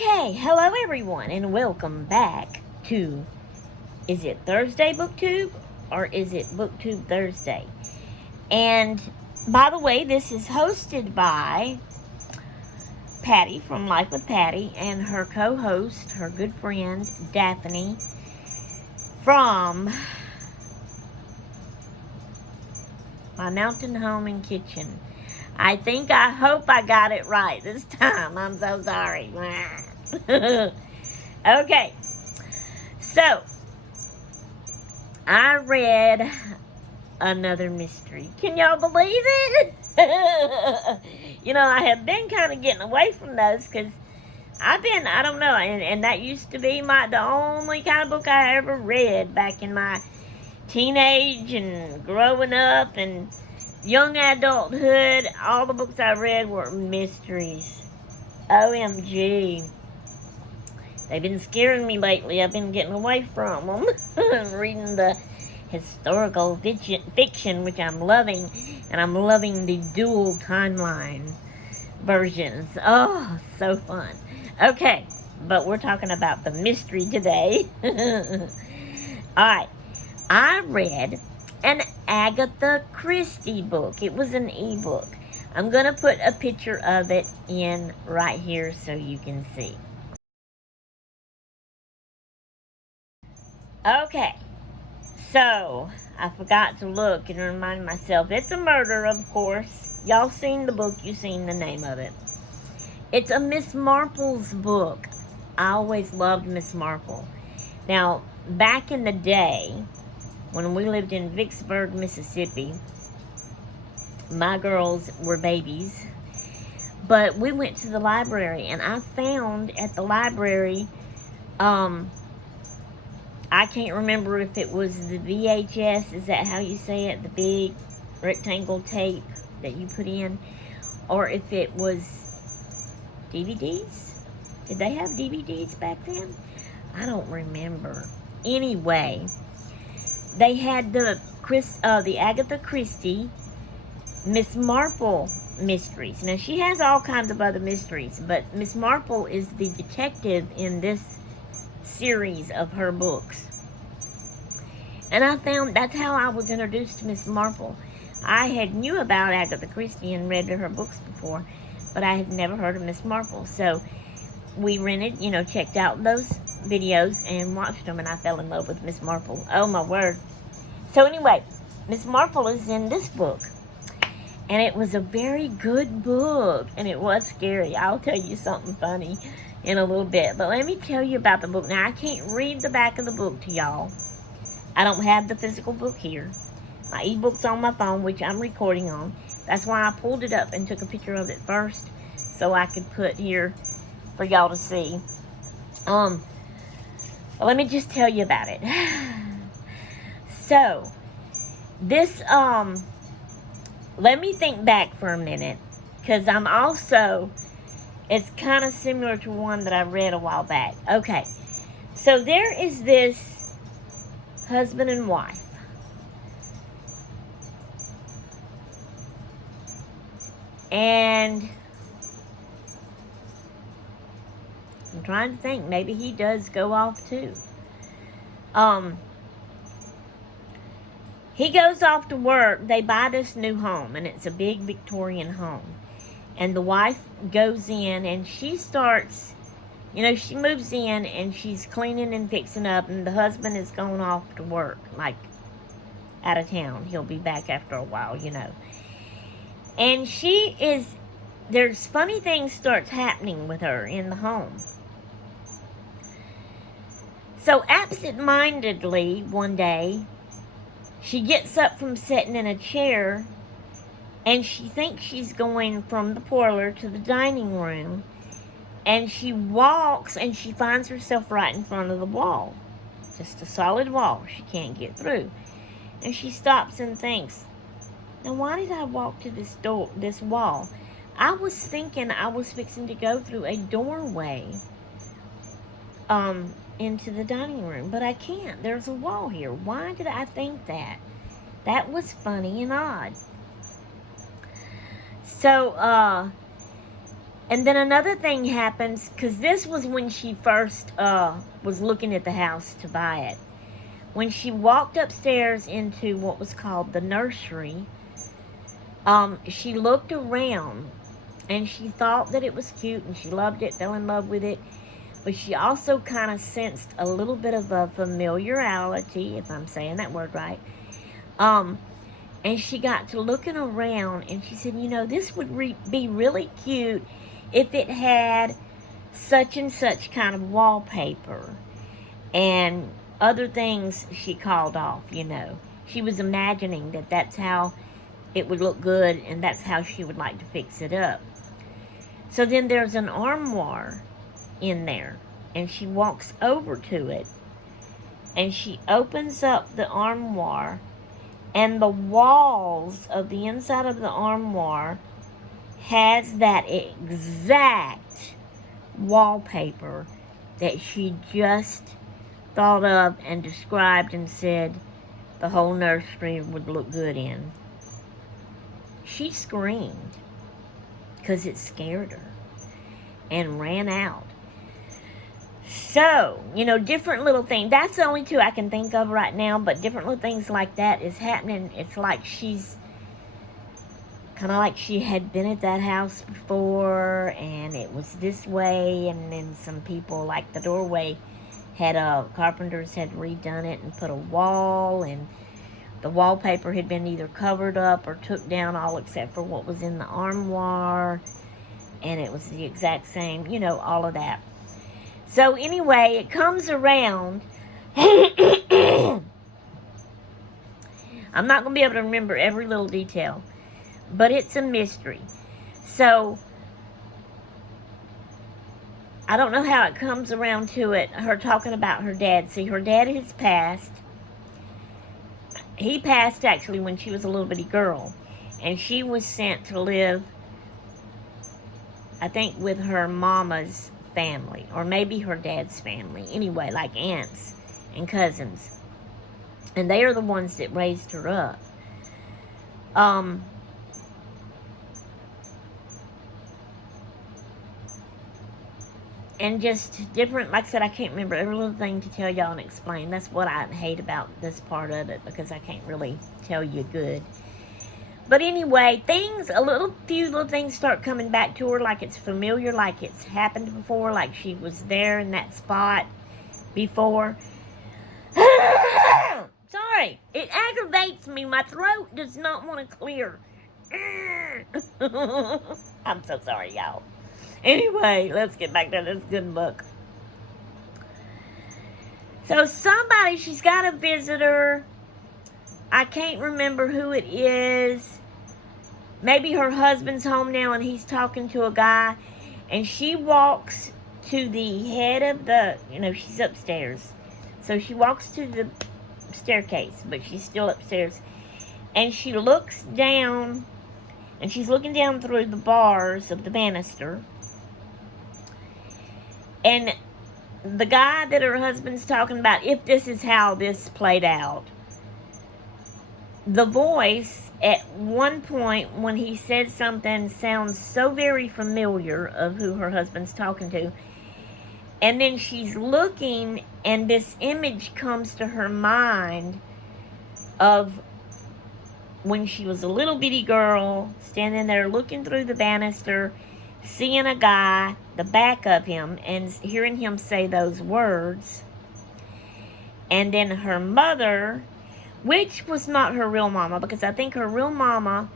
Okay, hello everyone, and welcome back to, is it Thursday BookTube, or is it BookTube Thursday? And, by the way, this is hosted by Patti from Life with Patti, and her co-host, her good friend, Daphne, from my mountain home and kitchen. I hope I got it right this time. I'm so sorry. Okay. So, I read another mystery. Can y'all believe it? I have been kind of getting away from those because I don't know, and that used to be the only kind of book I ever read back in my teenage and growing up and young adulthood. All the books I read were mysteries. OMG. They've been scaring me lately. I've been getting away from them. I'm reading the historical fiction, which I'm loving. And I'm loving the dual timeline versions. Oh, so fun. Okay, but we're talking about the mystery today. Alright, I read an Agatha Christie book. It was an ebook. I'm going to put a picture of it in right here so you can see. Okay, so I forgot to look and remind myself. It's a murder, of course. Y'all seen the book, you seen the name of it. It's a Miss Marple's book. I always loved Miss Marple. Now, back in the day, when we lived in Vicksburg, Mississippi, my girls were babies, but we went to the library, and I found at the library, I can't remember if it was the VHS, is that how you say it, the big rectangle tape that you put in, or if it was DVDs. Did they have DVDs back then? I don't remember. Anyway, they had the Agatha Christie Miss Marple mysteries. Now, she has all kinds of other mysteries, but Miss Marple is the detective in this series of her books. And I found that's how I was introduced to Miss Marple. I had knew about Agatha Christie and read her books before, but I had never heard of Miss Marple. So we rented, checked out those videos and watched them, and I fell in love with Miss Marple. Oh my word. So anyway, Miss Marple is in this book, and it was a very good book, and it was scary. I'll tell you something funny in a little bit, but let me tell you about the book. Now, I can't read the back of the book to y'all. I don't have the physical book here. My ebook's on my phone, which I'm recording on. That's why I pulled it up and took a picture of it first, so I could put here for y'all to see. Let me just tell you about it. So, this, let me think back for a minute, because it's kind of similar to one that I read a while back. Okay, so there is this husband and wife. And I'm trying to think, maybe he does go off too. He goes off to work. They buy this new home, and it's a big Victorian home. And the wife goes in, and she starts, she moves in, and she's cleaning and fixing up, and the husband is going off to work, like, out of town. He'll be back after a while, And there's funny things starts happening with her in the home. So absent-mindedly, one day, she gets up from sitting in a chair, and she thinks she's going from the parlor to the dining room, and she walks, and she finds herself right in front of the wall. Just a solid wall she can't get through. And she stops and thinks, now why did I walk to this wall? I was thinking I was fixing to go through a doorway into the dining room, but I can't. There's a wall here. Why did I think that? That was funny and odd. So, And then another thing happens, because this was when she first was looking at the house to buy it. When she walked upstairs into what was called the nursery, she looked around, and she thought that it was cute, and she loved it, fell in love with it. But she also kind of sensed a little bit of a familiarity, if I'm saying that word right. And she got to looking around, and she said, you know, this would be really cute if it had such and such kind of wallpaper. And other things she called off, you know. She was imagining that that's how it would look good, and that's how she would like to fix it up. So then there's an armoire in there, and she walks over to it, and she opens up the armoire, and the walls of the inside of the armoire has that exact wallpaper that she just thought of and described and said the whole nursery would look good in. She screamed because it scared her and ran out. So, you know, different little things. That's the only two I can think of right now, but different little things like that is happening. It's like she's kind of like she had been at that house before, and it was this way, and then some people, like the doorway, had carpenters had redone it and put a wall, and the wallpaper had been either covered up or took down all except for what was in the armoire, and it was the exact same, you know, all of that. So anyway, it comes around. I'm not going to be able to remember every little detail, but it's a mystery. So I don't know how it comes around to it, her talking about her dad. See, her dad has passed. He passed actually when she was a little bitty girl, and she was sent to live, I think, with her mama's family, or maybe her dad's family. Anyway, like aunts and cousins. And they are the ones that raised her up. And just different, like I said, I can't remember every little thing to tell y'all and explain. That's what I hate about this part of it, because I can't really tell you good. But anyway, few little things start coming back to her, like it's familiar, like it's happened before, like she was there in that spot before. Sorry, it aggravates me. My throat does not want to clear. I'm so sorry, y'all. Anyway, let's get back to this good book. So she's got a visitor. I can't remember who it is. Maybe her husband's home now and he's talking to a guy. And she walks to the head of the, she's upstairs. So she walks to the staircase, but she's still upstairs. And she looks down, and she's looking down through the bars of the banister. And the guy that her husband's talking about, if this is how this played out, the voice at one point when he said something sounds so very familiar of who her husband's talking to. And then she's looking, and this image comes to her mind of when she was a little bitty girl, standing there looking through the banister, seeing a guy, the back of him, and hearing him say those words. And then her mother, which was not her real mama, because I think her real mama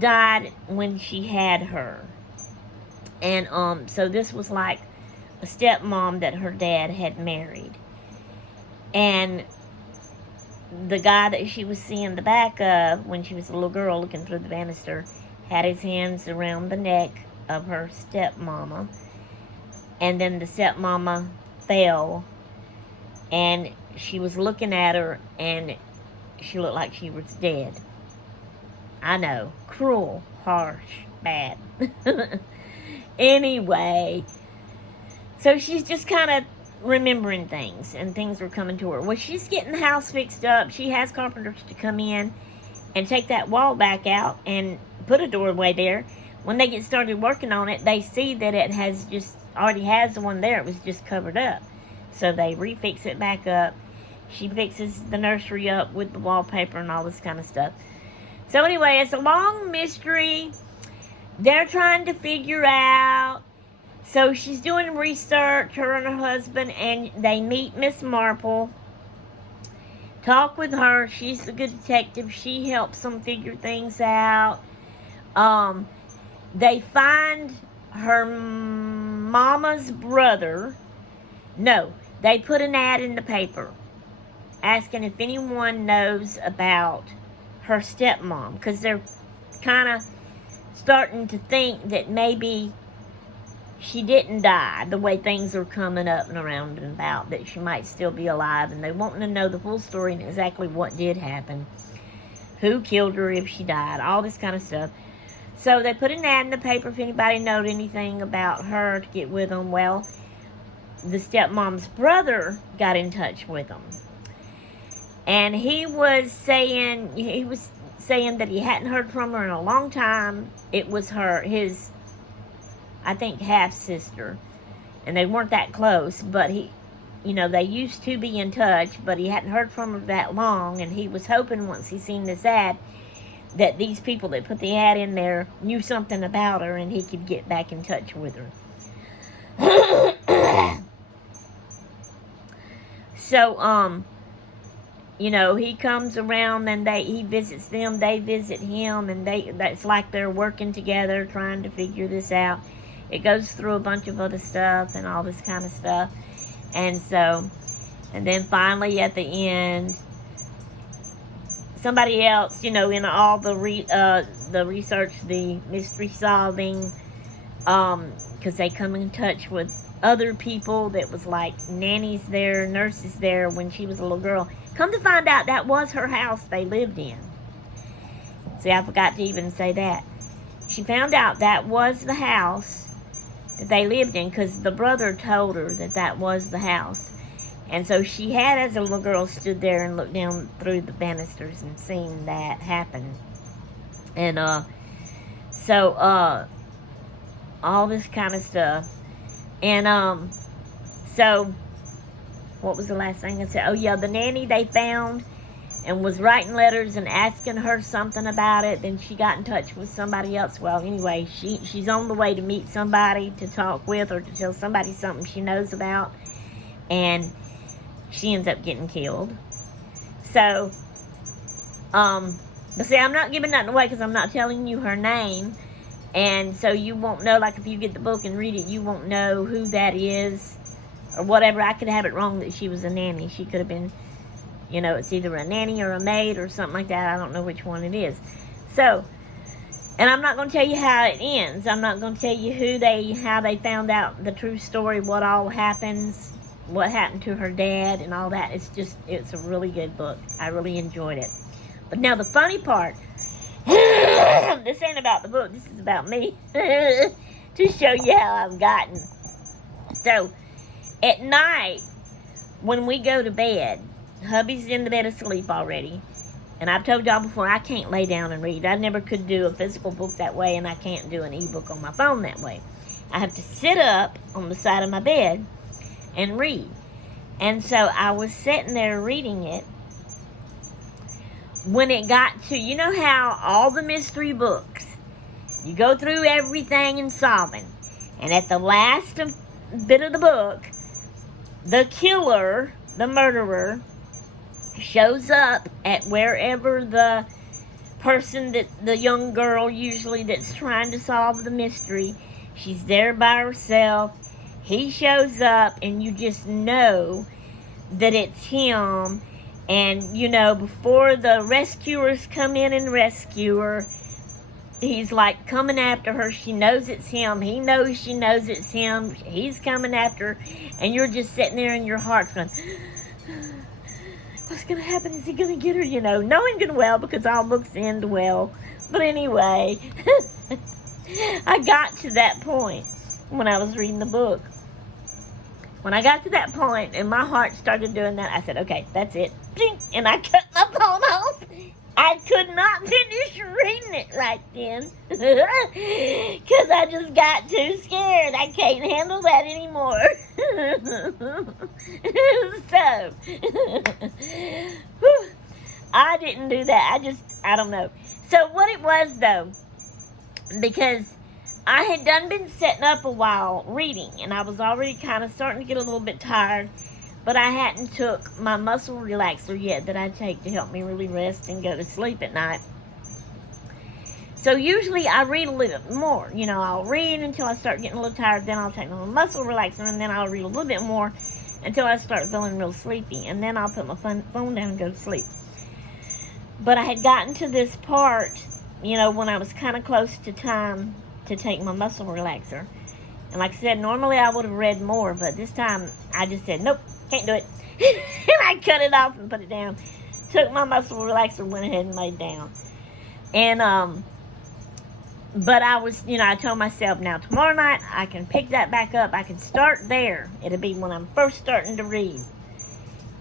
died when she had her. And so this was like a stepmom that her dad had married. And the guy that she was seeing the back of when she was a little girl looking through the banister had his hands around the neck of her stepmama. And then the stepmama fell, and she was looking at her, and she looked like she was dead. I know, cruel, harsh, bad. Anyway, so she's just kind of remembering things, and things were coming to her. Well, she's getting the house fixed up. She has carpenters to come in and take that wall back out and put a doorway there. when they get started working on it, they see that it has just already has the one there. It was just covered up. So they refix it back up. She fixes the nursery up with the wallpaper and all this kind of stuff. So anyway, it's a long mystery. They're trying to figure out. So she's doing research, her and her husband, and they meet Miss Marple. Talk with her. She's the good detective. She helps them figure things out. They find her mama's brother. No, they put an ad in the paper asking if anyone knows about her stepmom, because they're kind of starting to think that maybe she didn't die the way things are coming up and around and about, that she might still be alive, and they wanting to know the full story and exactly what did happen, who killed her if she died, all this kind of stuff. So they put an ad in the paper if anybody knowed anything about her to get with them. Well, the stepmom's brother got in touch with them, and he was saying that he hadn't heard from her in a long time. It was his, I think, half-sister, and they weren't that close, but they used to be in touch, but he hadn't heard from her that long, and he was hoping once he seen this ad that these people that put the ad in there knew something about her and he could get back in touch with her. So, he comes around and he visits them, they visit him, and that's like they're working together trying to figure this out. It goes through a bunch of other stuff and all this kind of stuff. And then finally at the end, somebody else, in all the research, the mystery solving, because they come in touch with other people that was like nannies there, nurses there when she was a little girl. Come to find out, that was her house they lived in. See, I forgot to even say that. She found out that was the house that they lived in, because the brother told her that was the house. And so she had, as a little girl, stood there and looked down through the banisters and seen that happen. And all this kind of stuff. And so what was the last thing I said? Oh yeah, the nanny they found and was writing letters and asking her something about it. Then she got in touch with somebody else. Well, anyway, she's on the way to meet somebody to talk with, or to tell somebody something she knows about. And she ends up getting killed. So, but see, I'm not giving nothing away because I'm not telling you her name. And so you won't know, like if you get the book and read it, you won't know who that is or whatever. I could have it wrong that she was a nanny. She could have been, it's either a nanny or a maid or something like that. I don't know which one it is. So, and I'm not going to tell you how it ends. I'm not going to tell you how they found out the true story, what all happens, what happened to her dad and all that. It's a really good book. I really enjoyed it. But now the funny part, this ain't about the book, this is about me, to show you how I've gotten. So, at night, when we go to bed, hubby's in the bed asleep already, and I've told y'all before, I can't lay down and read. I never could do a physical book that way, and I can't do an ebook on my phone that way. I have to sit up on the side of my bed and read. And so I was sitting there reading it. When it got to, how all the mystery books, you go through everything and solving, and at the last bit of the book, the killer, the murderer, shows up at wherever the person, that the young girl usually that's trying to solve the mystery, she's there by herself. He shows up, and you just know that it's him. And, before the rescuers come in and rescue her, he's like coming after her. She knows it's him. He knows she knows it's him. He's coming after her. And you're just sitting there and your heart's going, what's going to happen? Is he going to get her? Knowing good well, because all books end well. But anyway, I got to that point when I was reading the book. When I got to that point and my heart started doing that, I said, okay, that's it. And I cut my phone off I could not finish reading it right then because I just got too scared. I can't handle that anymore. So, I didn't do that. I don't know. So what it was, though, because I had been setting up a while reading, and I was already kind of starting to get a little bit tired, but I hadn't took my muscle relaxer yet that I take to help me really rest and go to sleep at night. So usually I read a little bit more. You know, I'll read until I start getting a little tired, then I'll take my muscle relaxer, and then I'll read a little bit more until I start feeling real sleepy, and then I'll put my phone down and go to sleep. But I had gotten to this part, you know, when I was kind of close to time to take my muscle relaxer. And like I said, normally I would have read more, but this time I just said, nope, can't do it. And I cut it off and put it down. Took my muscle relaxer, went ahead and laid down. And, but I was, you know, I told myself, now tomorrow night I can pick that back up. I can start there. It'll be when I'm first starting to read.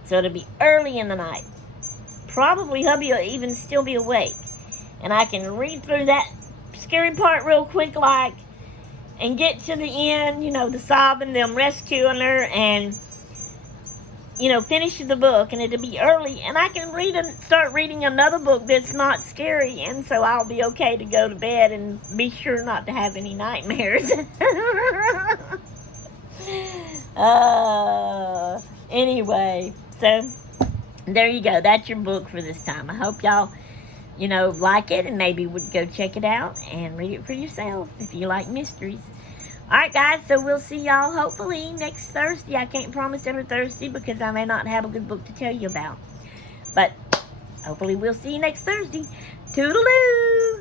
So it'll be early in the night. Probably hubby will even still be awake. And I can read through that scary part real quick, like, and get to the end, you know, the sobbing, them rescuing her, and, you know, finish the book, and it'll be early, and I can start reading another book that's not scary, and so I'll be okay to go to bed and be sure not to have any nightmares. Anyway, so there you go. That's your book for this time. I hope y'all, you know, like it, and maybe would go check it out and read it for yourself if you like mysteries. Alright guys, so we'll see y'all hopefully next Thursday. I can't promise every Thursday because I may not have a good book to tell you about. But hopefully we'll see you next Thursday. Toodaloo!